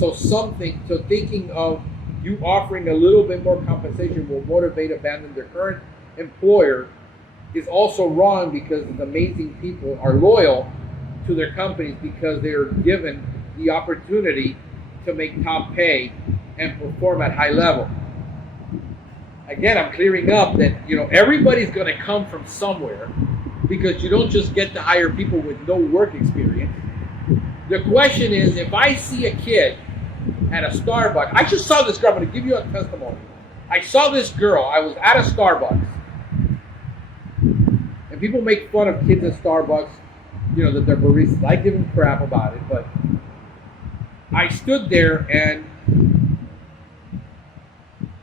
So thinking of you offering a little bit more compensation will motivate abandon their current employer is also wrong, because the amazing people are loyal to their companies because they are given the opportunity to make top pay and perform at high level. Again, I'm clearing up that everybody's going to come from somewhere, because you don't just get to hire people with no work experience. The question is, if I see a kid at a Starbucks, I just saw this girl. I'm going to give you a testimony. I saw this girl. I was at a Starbucks, and people make fun of kids at Starbucks, that they're baristas. I give them crap about it, but I stood there and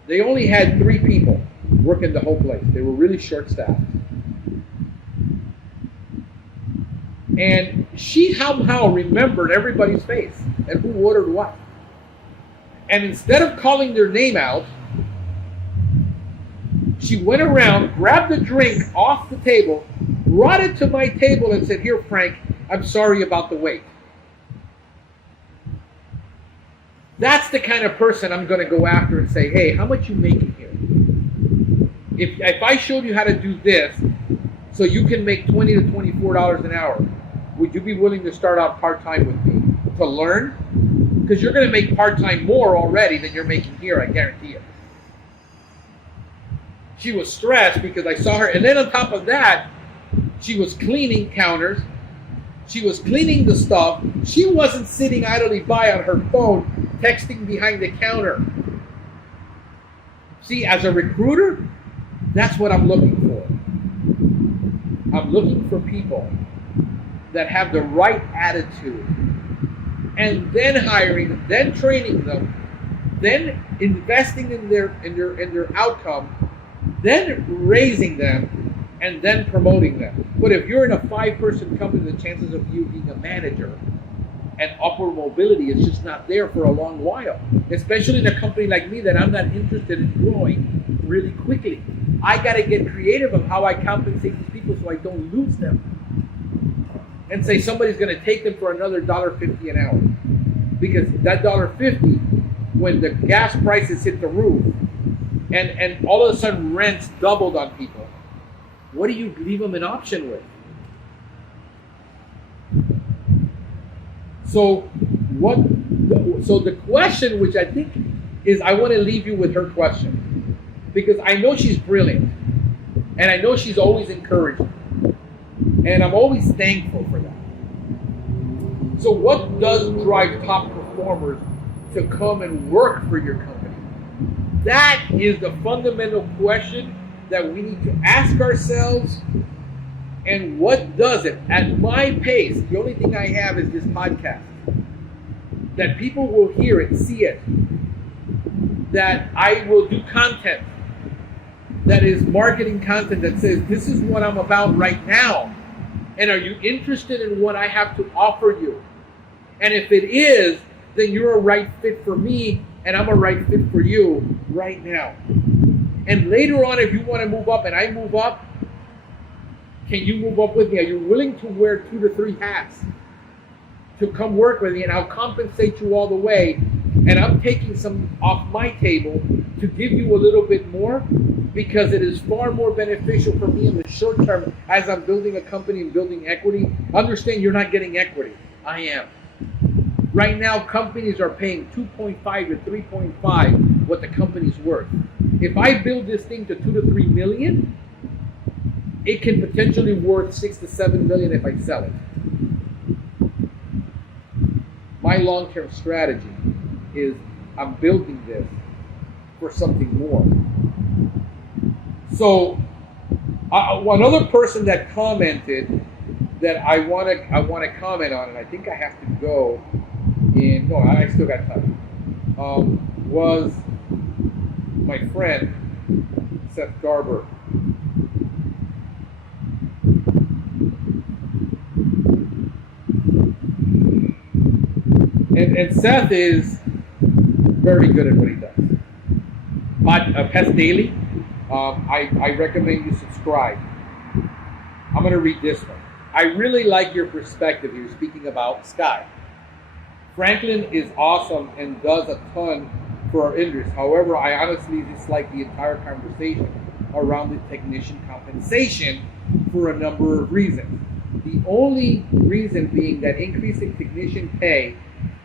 they only had 3 people working the whole place. They were really short-staffed. And she somehow remembered everybody's face and who ordered what. And instead of calling their name out, she went around, grabbed the drink off the table, brought it to my table and said, "Here, Frank, I'm sorry about the wait." That's the kind of person I'm going to go after and say, "Hey, how much you making here? If I showed you how to do this so you can make $20 to $24 an hour, would you be willing to start out part-time with me to learn? Because you're going to make part-time more already than you're making here, I guarantee you." She was stressed because I saw her. And then on top of that, she was cleaning counters. She was cleaning the stuff. She wasn't sitting idly by on her phone, texting behind the counter. See, as a recruiter, that's what I'm looking for. I'm looking for people that have the right attitude, and then hiring them, then training them, then investing in their outcome, then raising them, and then promoting them. But if you're in a 5-person company, the chances of you being a manager and upward mobility is just not there for a long while. Especially in a company like me that I'm not interested in growing really quickly. I got to get creative of how I compensate these people so I don't lose them. And say somebody's going to take them for another $1.50 an hour. Because that $1.50, when the gas prices hit the roof, and all of a sudden rents doubled on people, what do you leave them an option with? So the question, which I think is, I want to leave you with her question, because I know she's brilliant, and I know she's always encouraging, and I'm always thankful for that. So what does drive top performers to come and work for your company? That is the fundamental question that we need to ask ourselves. And what does it? At my pace, the only thing I have is this podcast. That people will hear it, see it. That I will do content that is marketing content that says, this is what I'm about right now. And are you interested in what I have to offer you? And if it is, then you're a right fit for me, and I'm a right fit for you right now. And later on, if you want to move up and I move up, can you move up with me? Are you willing to wear 2 to 3 hats to come work with me? And I'll compensate you all the way. And I'm taking some off my table to give you a little bit more, because it is far more beneficial for me in the short term as I'm building a company and building equity. Understand, you're not getting equity. I am. Right now, companies are paying 2.5 to 3.5 what the company's worth. If I build this thing to 2 to 3 million, it can potentially worth 6 to 7 million if I sell it. My long-term strategy is I'm building this for something more. So, another person that commented that I want to comment on, and I think I have to go in. No, I still got time. Was my friend Seth Garber. And Seth is very good at what he does. Pest Daily, I recommend you subscribe. I'm going to read this one. I really like your perspective. You're speaking about Sky. Franklin is awesome and does a ton for our industry. However, I honestly dislike the entire conversation around the technician compensation for a number of reasons. The only reason being that increasing technician pay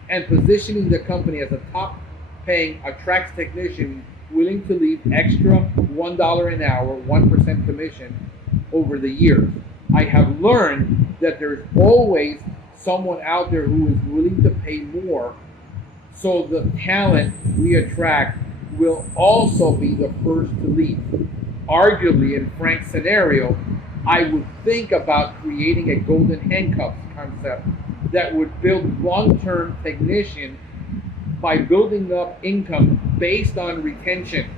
and positioning the company as a top paying attracts technicians willing to leave extra $1 an hour, 1% commission over the years. I have learned that there's always someone out there who is willing to pay more, so the talent we attract will also be the first to leave. Arguably, in Frank's scenario, I would think about creating a golden handcuffs concept that would build long-term technician by building up income based on retention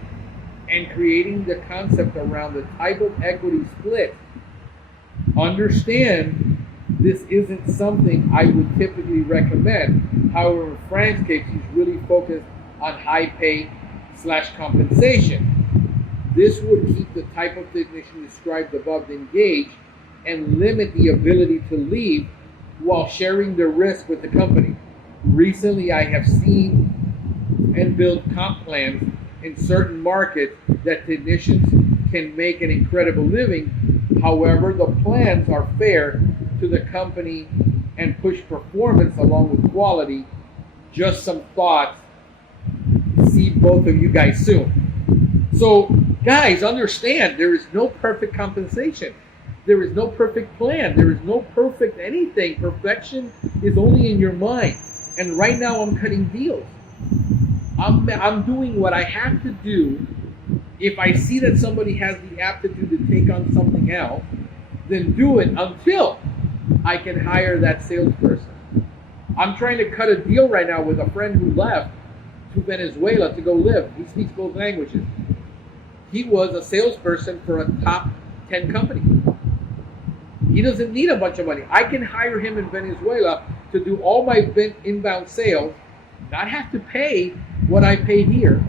and creating the concept around the type of equity split. Understand, this isn't something I would typically recommend. However, in Frank's case, he's really focused on high pay / compensation. This would keep the type of technician described above engaged and limit the ability to leave while sharing the risk with the company. Recently, I have seen and built comp plans in certain markets that technicians can make an incredible living. However, the plans are fair to the company and push performance along with quality. Just some thoughts. See both of you guys soon. So, guys, understand there is no perfect compensation. There is no perfect plan. There is no perfect anything. Perfection is only in your mind. And right now I'm cutting deals. I'm doing what I have to do. If I see that somebody has the aptitude to take on something else, then do it until I can hire that salesperson. I'm trying to cut a deal right now with a friend who left to Venezuela to go live. He speaks both languages. He was a salesperson for a top 10 company. He doesn't need a bunch of money. I can hire him in Venezuela to do all my inbound sales, not have to pay what I pay here,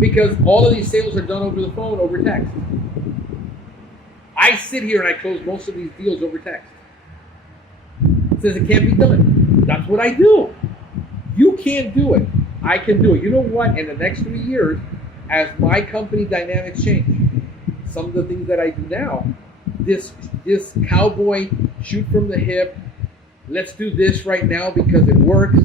because all of these sales are done over the phone, over text. I sit here and I close most of these deals over text. It says it can't be done. That's what I do. You can't do it. I can do it. You know what? In the next 3 years, as my company dynamics change, some of the things that I do now, this cowboy shoot from the hip, let's do this right now because it works,